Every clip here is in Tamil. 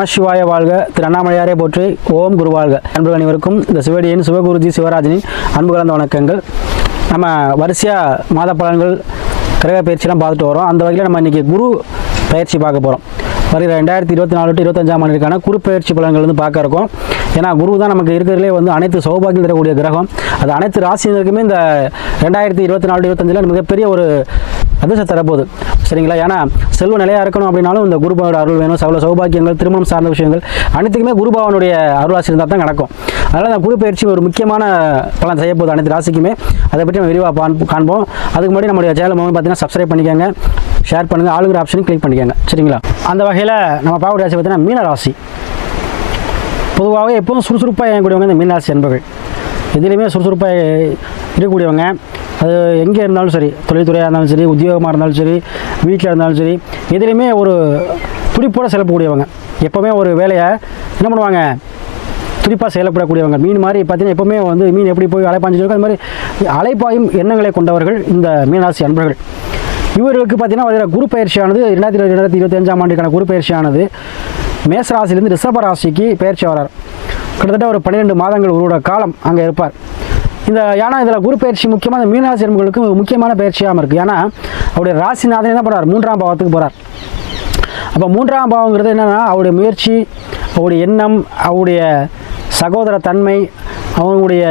நமசிவாய வாழ்க. திரு அண்ணாமலையாரே போற்றி. ஓம் குரு வாழ்க. அன்பு அனைவருக்கும் இந்த சிவடியின் சிவகுருஜி சிவராஜனின் அன்பு கலந்த வணக்கங்கள். நம்ம வரிசையாக மாத பலன்கள் கிரக பயிற்சியெல்லாம் பார்த்துட்டு வரோம். அந்த வகையில் நம்ம இன்றைக்கி குரு பயிற்சி பார்க்க போகிறோம். வருகிற 2024 to 25ஆம் ஆண்டிற்கான குரு பயிற்சி பலன்கள் பார்க்க இருக்கோம். ஏன்னா குரு தான் நமக்கு இருக்கிறதுலே அனைத்து சௌபாகியம் தரக்கூடிய கிரகம். அது அனைத்து ராசினருக்குமே இந்த 2024-25 மிகப்பெரிய ஒரு அதிர்ஷ்டம் தரப்போகுது. சரிங்களா? ஏன்னா செல்வ நிலையாக இருக்கணும் அப்படின்னாலும் இந்த குருபாவோட அருள் வேணும். சகல சௌபாகியங்கள், திருமணம் சார்ந்த விஷயங்கள் அனைத்துக்குமே குருபாவனுடைய அருளாசி இருந்தால் தான் நடக்கும். அதனால் அந்த குரு பயிற்சி ஒரு முக்கியமான பலன் செய்ய போகுது அனைத்து ராசிக்குமே. அதை பற்றி நம்ம விரிவாக காண்போம். அதுக்கு முன்னாடி நம்மளுடைய சேனல் பார்த்தீங்கன்னா சப்ஸ்கிரைப் பண்ணிக்கோங்க, ஷேர் பண்ணுங்கள், ஆளுங்கிற ஆப்ஷனையும் கிளிக் பண்ணிக்கோங்க. சரிங்களா? அந்த வகையில் நம்ம பார்க்கக்கூடிய ராசி பார்த்தீங்கன்னா மீன ராசி. பொதுவாகவே எப்போதும் சுறுசுறுப்பாக இயங்கக்கூடியவங்க இந்த மீனராசி என்பவர்கள். எதிலையுமே சுறுசுறுப்பாக இருக்கக்கூடியவங்க. அது எங்கே இருந்தாலும் சரி, தொழில்துறையாக இருந்தாலும் சரி, உத்தியோகமாக இருந்தாலும் சரி, வீட்டில் இருந்தாலும் சரி, எதிலையுமே ஒரு துடிப்போடு செயல்படக்கூடியவங்க. எப்போவுமே ஒரு வேலையை என்ன பண்ணுவாங்க, துடிப்பாக செயல்படக்கூடியவங்க. மீன் மாதிரி பார்த்தீங்கன்னா எப்போவுமே மீன் எப்படி போய் அலைப்பாஞ்சிட்டு அது மாதிரி அலைப்பாயும் எண்ணங்களை கொண்டவர்கள் இந்த மீனராசி அன்பர்கள். இவர்களுக்கு பார்த்தீங்கன்னா குரு பயிற்சியானது 2025ஆம் ஆண்டுக்கான குரு பயிற்சியானது மேசராசிலிருந்து ரிஷப ராசிக்கு பயிற்சி வரார். கிட்டத்தட்ட ஒரு 12 மாதங்கள் ஒருவோட காலம் அங்கே இருப்பார். ஏன்னா இதில் குரு பயிற்சி முக்கியமாக இந்த மீனராசி அன்பர்களுக்கு முக்கியமான பயிற்சியாகவும் இருக்குது. ஏன்னா அவருடைய ராசிநாதன் என்ன பண்ணுறார், 3ஆம் பாவத்துக்கு போகிறார். அப்போ 3ஆம் பாவங்கிறது என்னென்னா அவருடைய முயற்சி, அவருடைய எண்ணம், அவருடைய சகோதர தன்மை, அவங்களுடைய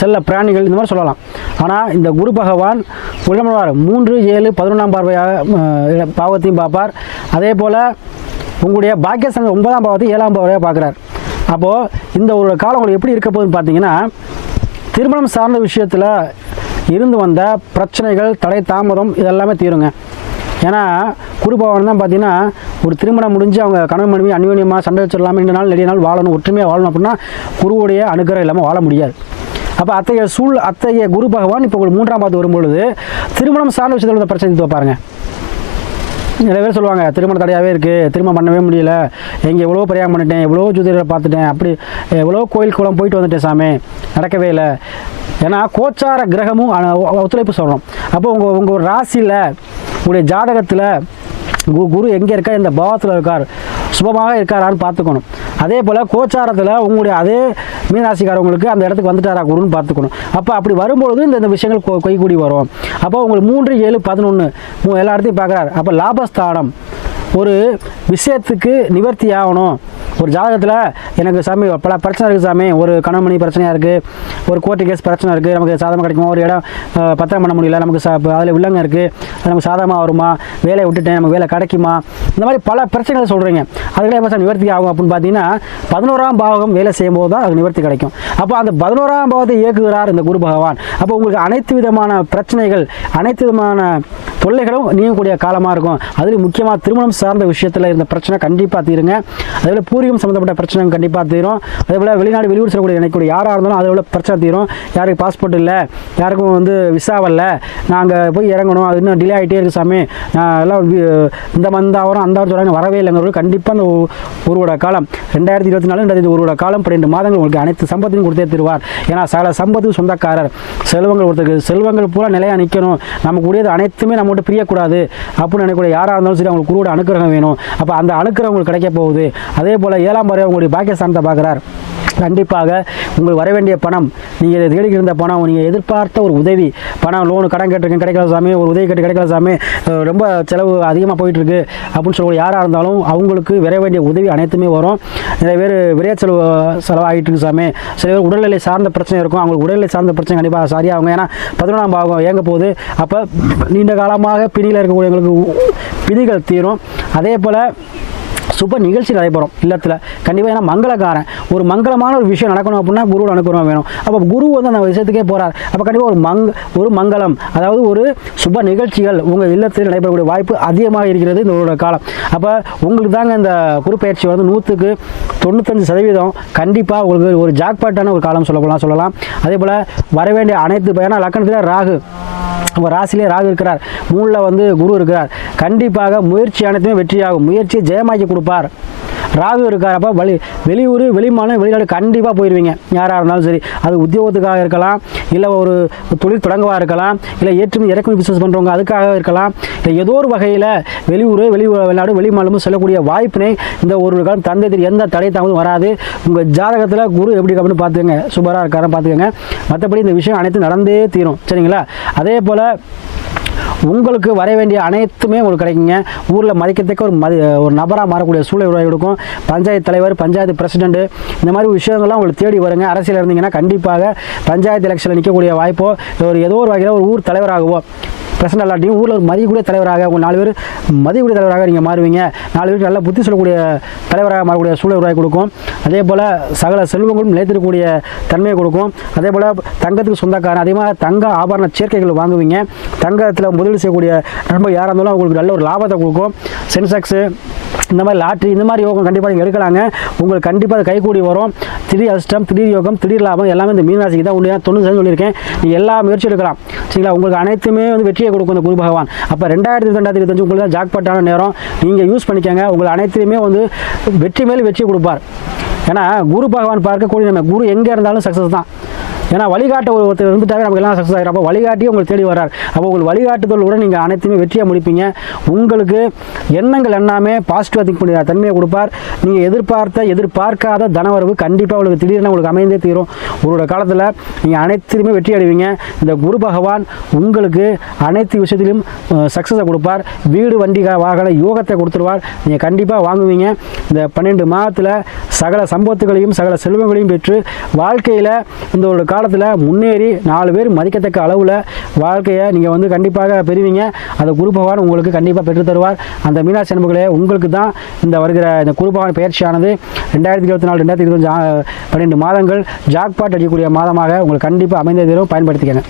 செல்ல பிராணிகள், இந்த மாதிரி சொல்லலாம். ஆனால் இந்த குரு பகவான் 3, 7, 11ஆம் பார்வையாக பாவத்தையும் பார்ப்பார். அதே போல் உங்களுடைய பாக்கியஸ்தானம் 9ஆம் பாவத்தையும் 7ஆம் பாவையாக பார்க்குறார். அப்போது இந்த ஒரு காலம் உங்களுக்கு எப்படி இருக்க போகுதுன்னு பார்த்தீங்கன்னா, திருமணம் சார்ந்த விஷயத்தில் இருந்து வந்த பிரச்சனைகள், தடை, தாமதம் இதெல்லாமே தீருங்க. ஏன்னா குரு பகவான் தான் பார்த்தீங்கன்னா ஒரு திருமணம் முடிஞ்சு அவங்க கணவன் மனைவி அந்யோன்யமாக சண்டை வச்சிடலாமல் 2 நாள் 4 நாள் வாழணும், ஒற்றுமையாக வாழணும் அப்படின்னா குருவுடைய அனுகிரகம் இல்லாமல் வாழ முடியாது. அப்போ அத்தகைய குரு பகவான் இப்போ உங்களுக்கு 3ஆம் பாவத்து வரும்பொழுது திருமணம் சார்ந்த விஷயத்தில் உள்ள பிரச்சனை பாருங்க. நிறைய பேர் சொல்லுவாங்க திருமண தடையாகவே இருக்குது, திருமணம் பண்ணவே முடியல, எங்கே எவ்வளோ பரிகாரம் பண்ணிட்டேன், எவ்வளோ ஜோதிடரை பார்த்துட்டேன், அப்படி எவ்வளோ கோயில் குளம் போயிட்டு வந்துட்டேன் சாமி, நடக்கவே இல்லை. ஏன்னா கோச்சார கிரகமும் ஒத்துழைப்பு சொல்கிறோம். அப்போ உங்கள் ராசியில் உங்களுடைய ஜாதகத்தில் குரு எங்கே இருக்கா, இந்த பாவத்தில் இருக்கார், சுபமாக இருக்காரான்னு பார்த்துக்கணும். அதே போல் கோச்சாரத்தில் உங்களுடைய அதே மீனராசிக்காரவங்களுக்கு அந்த இடத்துக்கு வந்துட்டாரா குருன்னு பார்த்துக்கணும். அப்போ அப்படி வரும்பொழுது இந்த விஷயங்கள் கைகூடி வரும். அப்போ உங்களுக்கு 3, 7, 11 எல்லா இடத்தையும் பார்க்குறாரு. அப்போ லாபஸ்தானம் ஒரு விஷயத்துக்கு நிவர்த்தி ஆகணும். ஒரு ஜாதகத்தில் எனக்கு சாமி பல பிரச்சனை இருக்குது சாமி, ஒரு கணவன் மணி பிரச்சனையாக இருக்குது, ஒரு கோர்ட்டு கேஸ் பிரச்சனை இருக்குது, நமக்கு சாதகமாக கிடைக்குமா, ஒரு இடம் பத்திரம் பண்ண முடியல, நமக்கு அதில் வில்லங்க இருக்குது, அது நமக்கு சாதகமாக வருமா, வேலையை விட்டுட்டேன், நமக்கு வேலை கிடைக்குமா, இந்த மாதிரி பல பிரச்சனைகள் சொல்கிறீங்க. அதுக்கெல்லாம் எப்போ சார் நிவர்த்தி ஆகும் அப்படின்னு பார்த்தீங்கன்னா 11ஆம் பாவகம் வேலை செய்யும்போது தான் அது நிவர்த்தி கிடைக்கும். அப்போ அந்த 11ஆம் பாவத்தை இயக்குகிறார் இந்த குரு பகவான். அப்போ உங்களுக்கு அனைத்து விதமான பிரச்சனைகள், அனைத்து விதமான தொல்லைகளும் நீங்கக்கூடிய காலமாக இருக்கும். அதில் முக்கியமாக திருமணம் சார்ந்த விஷயத்தில் இருந்த பிரச்சனை கண்டிப்பாக தீருங்க. அதேபோல் பூர்வீகம் சம்மந்தப்பட்ட பிரச்சனை கண்டிப்பாக தீரும். அதேபோல் வெளிநாடு வெளியூர் செல்லக்கூடிய நினைக்கக்கூடிய யாராக இருந்தாலும் அதோட பிரச்சனை தீரும். யாருக்கு பாஸ்போர்ட் இல்லை, யாருக்கும் விசாவில்லை, நாங்கள் போய் இறங்கணும், அது இன்னும் டிலே ஆகிட்டே இருக்குது சாமி, நான் எல்லாம் இந்த மந்தாவரம் அந்த சொல்கிறாங்க, வரவே இல்லைங்கிறது கண்டிப்பாக அந்த ஒருவோட காலம் 2024 ஒருவோட காலம் 12 மாதங்கள் உங்களுக்கு அனைத்து சம்பத்தையும் கொடுத்தே தருவார். ஏன்னா சகல சம்பத்துக்கு சொந்தக்காரர். செல்வங்கள் ஒருத்தருக்கு செல்வங்கள் பூரா நிலையாக நிற்கணும், நமக்கு கூடியது அனைத்துமே நம்ம மட்டும் பிரியக்கூடாது அப்படின்னு நினைக்கக்கூடிய யாராக இருந்தாலும் சரி அவங்களுக்கு குருவோட அனுக்கிரகம் வேணும். அப்போ அந்த அனுக்கிரகம் உங்களுக்கு கிடைக்க போகுது. அதே போல் 7ஆம் பாவம் உங்களுடைய பாக்கியஸ்தானத்தை பார்க்குறார். கண்டிப்பாக உங்களுக்கு வர வேண்டிய பணம், நீங்கள் தேடி இருந்த பணம், நீங்கள் எதிர்பார்த்த ஒரு உதவி, பணம் லோனு கடன் கேட்டிருக்கேன் கிடைக்கல சாமி, ஒரு உதவி கேட்டு கிடைக்கல சாமி, ரொம்ப செலவு அதிகமாக போயிட்டுருக்கு அப்படின்னு சொல்லக்கூடிய யாராக இருந்தாலும் அவங்களுக்கு வர வேண்டிய உதவி அனைத்துமே வரும். நிறைய பேர் விரைய செலவாகிட்டு இருக்கு சாமி. சில பேர் உடல்நிலை சார்ந்த பிரச்சனை இருக்கும், அவங்களுக்கு உடல்நிலை சார்ந்த பிரச்சனை கண்டிப்பாக சரியாகும். ஏன்னா 11ஆம் பாவம் இயங்க போகுது. அப்போ நீண்ட காலமாக பிணியில் இருக்கக்கூடியவங்களுக்கு பிணிகள் தீரும். அதே போல் சுப நிகழ்ச்சி நடைபெறும் இல்லத்தில் கண்டிப்பாக. ஏன்னா மங்களக்காரன், ஒரு மங்களமான ஒரு விஷயம் நடக்கணும் அப்படின்னா குருவோட அனுகிரகம் வேணும். அப்போ குரு அந்த விஷயத்துக்கே போகிறார். அப்போ கண்டிப்பாக ஒரு மங்களம், அதாவது ஒரு சுப நிகழ்ச்சிகள் உங்கள் இல்லத்தில் நடைபெறக்கூடிய வாய்ப்பு அதிகமாக இருக்கிறது இந்த ஒரு காலம். அப்போ உங்களுக்கு தாங்க இந்த குரு பயிற்சி 100க்கு 95% கண்டிப்பாக உங்களுக்கு ஒரு ஜாக்பாட்டான ஒரு காலம் சொல்லலாம். அதே போல் வர வேண்டிய அனைத்து, ஏன்னா லக்கணத்தில் ராகு, உங்கள் ராசிலே ராகு இருக்கிறார், 3ல் குரு இருக்கிறார். கண்டிப்பாக முயற்சி அனைத்துமே வெற்றியாகும். முயற்சியை ஜெயமாக்கி கொடுப்பார். ராகு இருக்காரப்போ வெளியூர் வெளிமாநிலம் வெளிநாடு கண்டிப்பாக போயிடுவீங்க. யாராக இருந்தாலும் சரி, அது உத்தியோகத்துக்காக இருக்கலாம், இல்லை ஒரு தொழில் தொடங்கவாக இருக்கலாம், இல்லை ஏற்றுமதி இறக்குமதி பிஸ்னஸ் பண்ணுறவங்க அதுக்காக இருக்கலாம், இல்லை ஏதோ ஒரு வகையில் வெளியூர் வெளிநாடு வெளிமாநிலமும் செல்லக்கூடிய வாய்ப்பினை இந்த ஒரு காலம் தந்தை எந்த தடை தாமதும் வராது. உங்கள் ஜாதகத்தில் குரு எப்படி அப்படின்னு பார்த்துக்கங்க, சூப்பராக இருக்காருன்னு பார்த்துக்கங்க. மற்றபடி இந்த விஷயம் அனைத்தும் நடந்தே தீரும். சரிங்களா? அதே போல் உங்களுக்கு வர வேண்டிய அனைத்துமே உங்களுக்கு கிடைக்குங்க. ஊரில் மதிக்கத்தக்க ஒரு நபராக மாறக்கூடிய சூழல் உருவாகி கொடுக்கும். பஞ்சாயத்து தலைவர், பஞ்சாயத்து பிரசிடென்ட், இந்த மாதிரி விஷயங்கள்லாம் உங்களுக்கு தேடி வருங்க. அரசியல் இருந்தீங்கன்னா கண்டிப்பாக பஞ்சாயத்து எலெக்ஷனில் நிற்கக்கூடிய வாய்ப்போ, ஏதோ ஒரு வகையில் ஒரு ஊர் தலைவராகவோ, பிரசிடென்ட் இல்லாட்டியும் ஊரில் மதியக்கூடிய தலைவராக, உங்கள் 4 பேர் மதியக்கூடிய தலைவராக நீங்கள் மாறுவீங்க. 4 பேருக்கு நல்லா புத்தி சொல்லக்கூடிய தலைவராக மாறக்கூடிய சூழல் உருவாகி கொடுக்கும். அதே போல் சகல செல்வங்களும் நிலைத்திருக்கக்கூடிய தன்மையை கொடுக்கும். அதே போல் தங்கத்துக்கு சொந்தக்காரன், அதிகமாக தங்க ஆபரண சேர்க்கைகள் வாங்குவீங்க. தங்கத்தில் முதலீடு செய்யக்கூடிய நண்பர் யாராக இருந்தாலும் அவங்களுக்கு நல்ல ஒரு லாபத்தை கொடுக்கும். சென்செக்ஸு, இந்த மாதிரி லாட்ரி, இந்த மாதிரி யோகம் கண்டிப்பாக நீங்கள் எடுக்கலாங்க. உங்களுக்கு கண்டிப்பாக அது கைகூடி வரும். திடீர் அதிர்ஷ்டம், திடீர் யோகம், திடீர் லாபம் எல்லாமே இந்த மீனராசிக்கு தான் உண்டு. 90% சொல்லியிருக்கேன். நீங்கள் எல்லா முயற்சி எடுக்கலாம். சரிங்களா? உங்களுக்கு அனைத்துமே வெற்றியை கொடுக்கும் இந்த குரு பகவான். அப்போ 2022 உங்களுக்கு தான் ஜாக்பாட்டான நேரம். நீங்கள் யூஸ் பண்ணிக்கோங்க. உங்களுக்கு அனைத்துலையுமே வெற்றி மேல் வெற்றி கொடுப்பார். ஏன்னா குரு பகவான் பார்க்கக்கூடிய நம்ம குரு எங்கே இருந்தாலும் சக்ஸஸ் தான். ஏன்னா வழிகாட்ட ஒருத்தர் இருந்துட்டாவே நமக்கு எல்லாம் சக்ஸஸ் ஆகிடும். அப்போ வழிகாட்டியும் உங்களுக்கு தேடி வர்றார். அப்போ உங்களுக்கு வழிகாட்டுதலுடன் நீங்கள் அனைத்துமே வெற்றியாக முடிப்பீங்க. உங்களுக்கு எண்ணங்கள் எல்லாமே பாசிட்டிவாக திங்க் பண்ணி தன்மையை கொடுப்பார். நீங்கள் எதிர்பார்க்காத தனவரவு கண்டிப்பாக உங்களுக்கு திடீர்னு உங்களுக்கு அமைந்தே தீரும். உங்களோட காலத்தில் நீங்கள் அனைத்திலுமே வெற்றி அடைவீங்க. இந்த குரு பகவான் உங்களுக்கு அனைத்து விஷயத்திலும் சக்ஸஸை கொடுப்பார். வீடு வண்டி வாகன யோகத்தை கொடுத்துருவார். நீங்கள் கண்டிப்பாக வாங்குவீங்க. இந்த 12 மாதத்தில் சகல சம்பத்துகளையும் சகல செல்வங்களையும் பெற்று வாழ்க்கையில் இந்த ஒரு காலத்தில் முன்னேறி 4 பேர் மதிக்கத்தக்க அளவில் வாழ்க்கையை நீங்கள் கண்டிப்பாக பெறுவீங்க. அந்த குரு பகவான் உங்களுக்கு கண்டிப்பாக பெற்று தருவார். அந்த மீனாட்சி அன்புகளே, உங்களுக்கு தான் இந்த வருகிற இந்த குரு பகவான் பயிற்சியானது 2024 2025 12 மாதங்கள் ஜாக்பாட் அடிக்கக்கூடிய மாதமாக உங்களுக்கு கண்டிப்பாக அமைந்தே தரும். பயன்படுத்திக்கங்க.